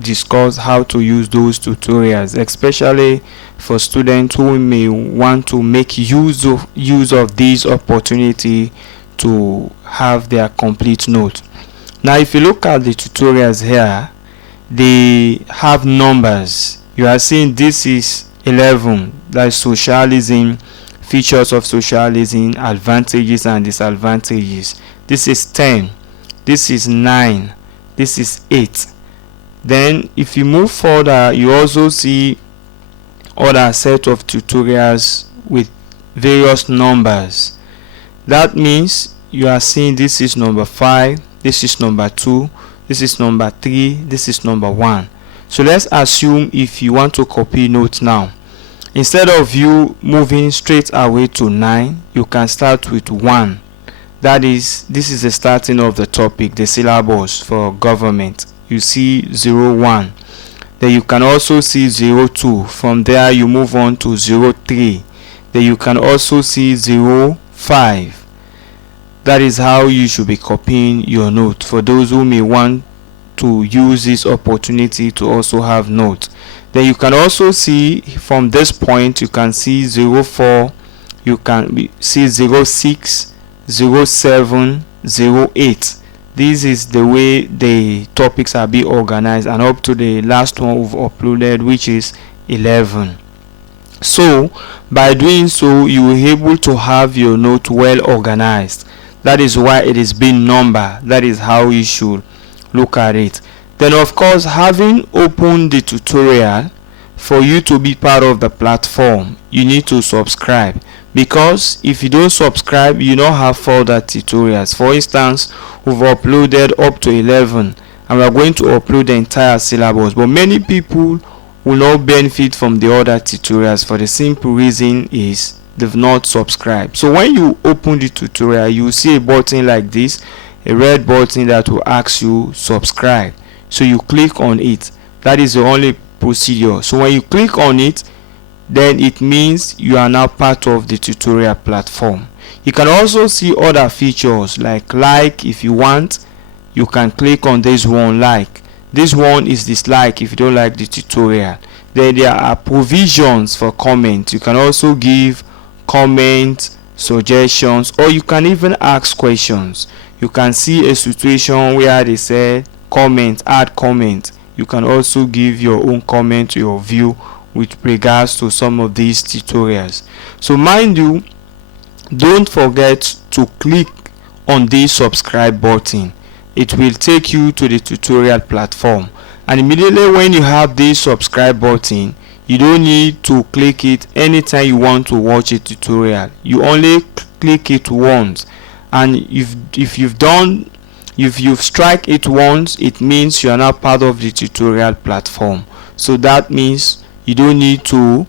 discuss how to use those tutorials, especially for students who may want to make use of this opportunity to have their complete note. Now if you look at the tutorials here, they have numbers. You are seeing this is 11, that is socialism, features of socialism, advantages and disadvantages. This is 10, this is 9, this is 8. Then if you move further, you also see other set of tutorials with various numbers. That means you are seeing this is number 5, this is number 2, this is number 3, this is number 1. So let's assume if you want to copy notes now, instead of you moving straight away to 9, you can start with 1. That is, this is the starting of the topic, the syllabus for government. You see 01. Then you can also see 02. From there you move on to 03. Then you can also see 05. That is how you should be copying your note for those who may want to use this opportunity to also have notes. Then you can also see from this point, you can see 04, you can see 06, 07, 08. This is the way the topics are being organized, and up to the last one we've uploaded, which is 11. So by doing so, you will be able to have your note well organized. That is why it is being numbered. That is how you should look at it. Then of course, having opened the tutorial, for you to be part of the platform, you need to subscribe, because if you don't subscribe, you don't have further tutorials. For instance, we've uploaded up to 11 and we are going to upload the entire syllabus, but many people will not benefit from the other tutorials for the simple reason is they've not subscribed. So when you open the tutorial, you see a button like this, a red button that will ask you subscribe. So you click on it. That is the only procedure. So when you click on it, then it means you are now part of the tutorial platform. You can also see other features like if you want, you can click on this one, like. This one is dislike if you don't like the tutorial. Then there are provisions for comments. You can also give comments, suggestions, or you can even ask questions. You can see a situation where they say comment, add comment. You can also give your own comment, your view with regards to some of these tutorials. So mind you, don't forget to click on the subscribe button. It will take you to the tutorial platform, and immediately when you have this subscribe button, you don't need to click it anytime you want to watch a tutorial. You only click it once, and if you've struck it once, it means you are now part of the tutorial platform. So that means you don't need to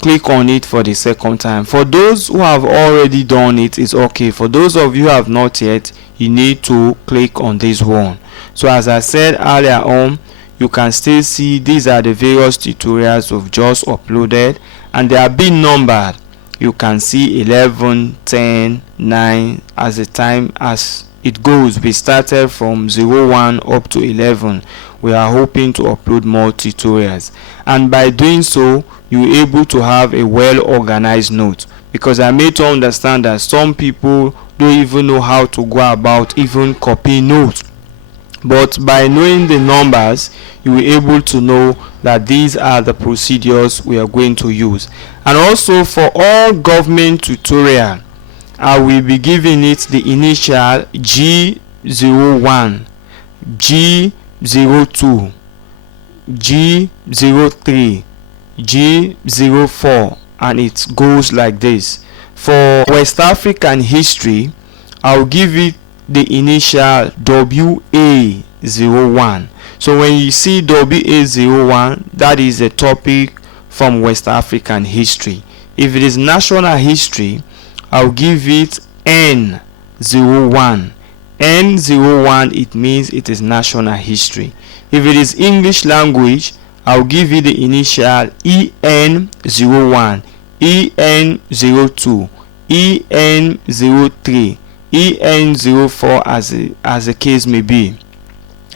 click on it for the second time. For those who have already done it, it's okay. For those of you who have not yet, you need to click on this one. So as I said earlier on, you can still see these are the various tutorials we've just uploaded, and they are being numbered. You can see 11, 10, 9 as the time as it goes. We started from 01 up to 11. We are hoping to upload more tutorials, and by doing so, you're able to have a well organized note, because I made to understand that some people don't even know how to go about even copying notes. But by knowing the numbers, you will be able to know that these are the procedures we are going to use. And also for all government tutorial, I will be giving it the initial G01, G02, G03, G04, and it goes like this. For West African history, I'll give it the initial WA01. So when you see WA01, that is a topic from West African history. If it is national history, I'll give it N01. N01, it means it is national history. If it is English language, I'll give you the initial EN01, EN02, EN03, EN04 as the case may be.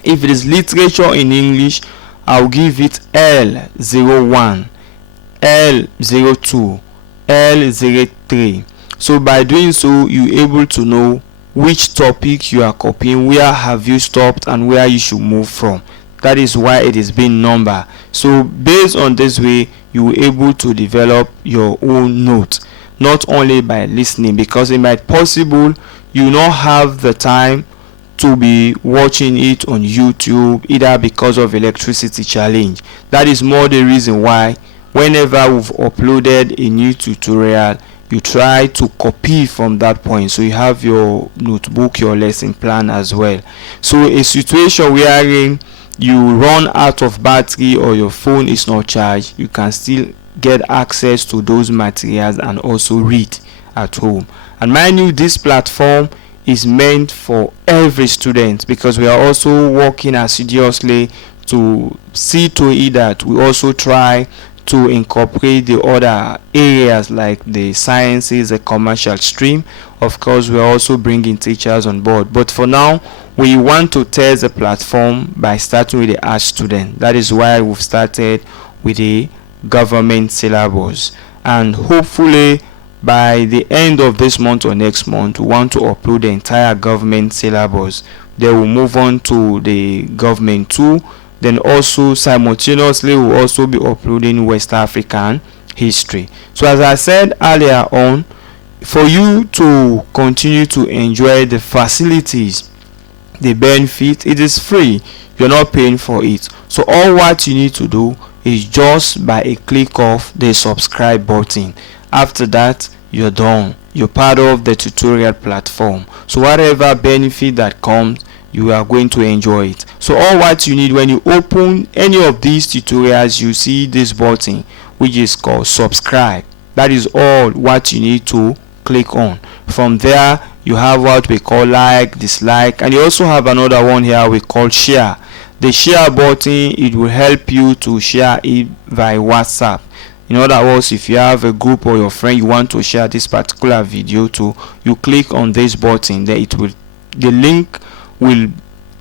If it is literature in English, I'll give it L01, L02, L03. So by doing so, you're able to know which topic you are copying, where have you stopped, and where you should move from. That is why it is being numbered. So based on this way, you will able to develop your own notes, not only by listening, because it might possible you not have the time to be watching it on YouTube, either because of electricity challenge. That is more the reason why whenever we've uploaded a new tutorial, you try to copy from that point, so you have your notebook, your lesson plan as well. So a situation wherein you run out of battery or your phone is not charged, you can still get access to those materials and also read at home. And mind you, this platform is meant for every student, because we are also working assiduously to see to it that we also try to incorporate the other areas like the sciences, the commercial stream. Of course, we are also bringing teachers on board, but for now we want to test the platform by starting with the art student. That is why we've started with the government syllabus, and hopefully by the end of this month or next month, we want to upload the entire government syllabus. Then we'll move on to the government 2. Then also simultaneously we'll also be uploading West African history. So as I said earlier on, for you to continue to enjoy the facilities, the benefit, it is free. You're not paying for it. So all what you need to do is just by a click of the subscribe button. After that, you're done. You're part of the tutorial platform. So whatever benefit that comes, you are going to enjoy it. So all what you need when you open any of these tutorials, you see this button which is called subscribe. That is all what you need to click on. From there, you have what we call like, dislike, and you also have another one here we call share. The share button, it will help you to share it via WhatsApp. In other words, if you have a group or your friend you want to share this particular video to, you click on this button, then the link will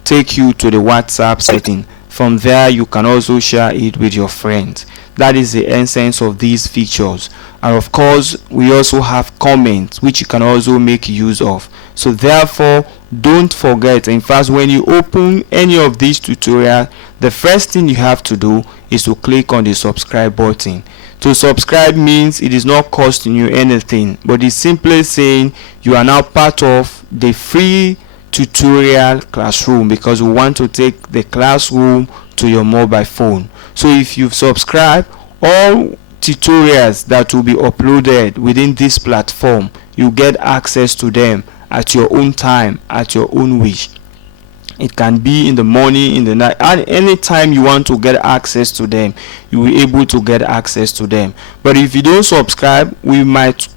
take you to the WhatsApp setting. From there, you can also share it with your friends. That is the essence of these features. And of course, we also have comments which you can also make use of. So therefore, don't forget, in fact, when you open any of these tutorials, the first thing you have to do is to click on the subscribe button. To subscribe means it is not costing you anything, but it's simply saying you are now part of the free tutorial classroom, because we want to take the classroom to your mobile phone. So if you've subscribed, all tutorials that will be uploaded within this platform, you get access to them at your own time, at your own wish. It can be in the morning, in the night, and any time you want to get access to them, you will be able to get access to them. But if you don't subscribe, we might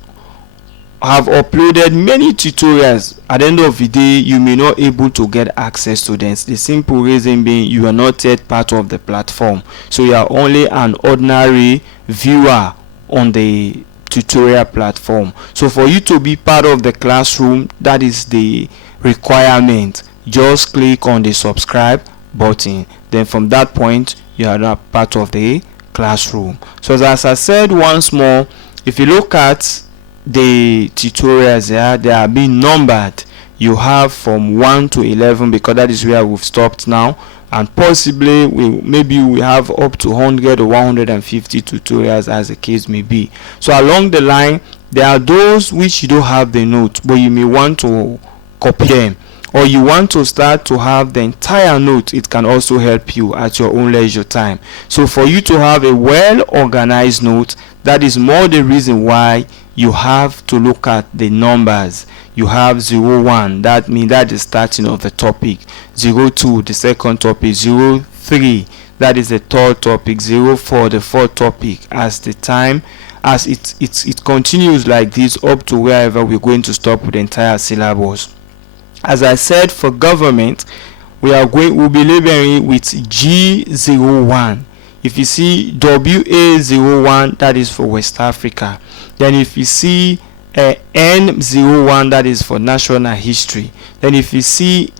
have uploaded many tutorials. At the end of the day, you may not able to get access to them. The simple reason being you are not yet part of the platform, so you are only an ordinary viewer on the tutorial platform. So for you to be part of the classroom, that is the requirement. Just click on the subscribe button, then from that point you are now part of the classroom. So as I said once more, if you look at the tutorials here, they are being numbered. You have from 1 to 11, because that is where we've stopped now, and possibly maybe we have up to 100 or 150 tutorials as the case may be. So along the line, there are those which you don't have the note, but you may want to copy them, or you want to start to have the entire note. It can also help you at your own leisure time. So for you to have a well organized note, that is more the reason why you have to look at the numbers. You have 01, that means that is starting of the topic. 02, the second topic. 03, that is the third topic. 04, the fourth topic. As the time, as it continues like this up to wherever we're going to stop with the entire syllabus. As I said, for government, we'll be labeling with G01. If you see WA01, that is for West Africa. Then if you see N01, that is for national history. Then if you see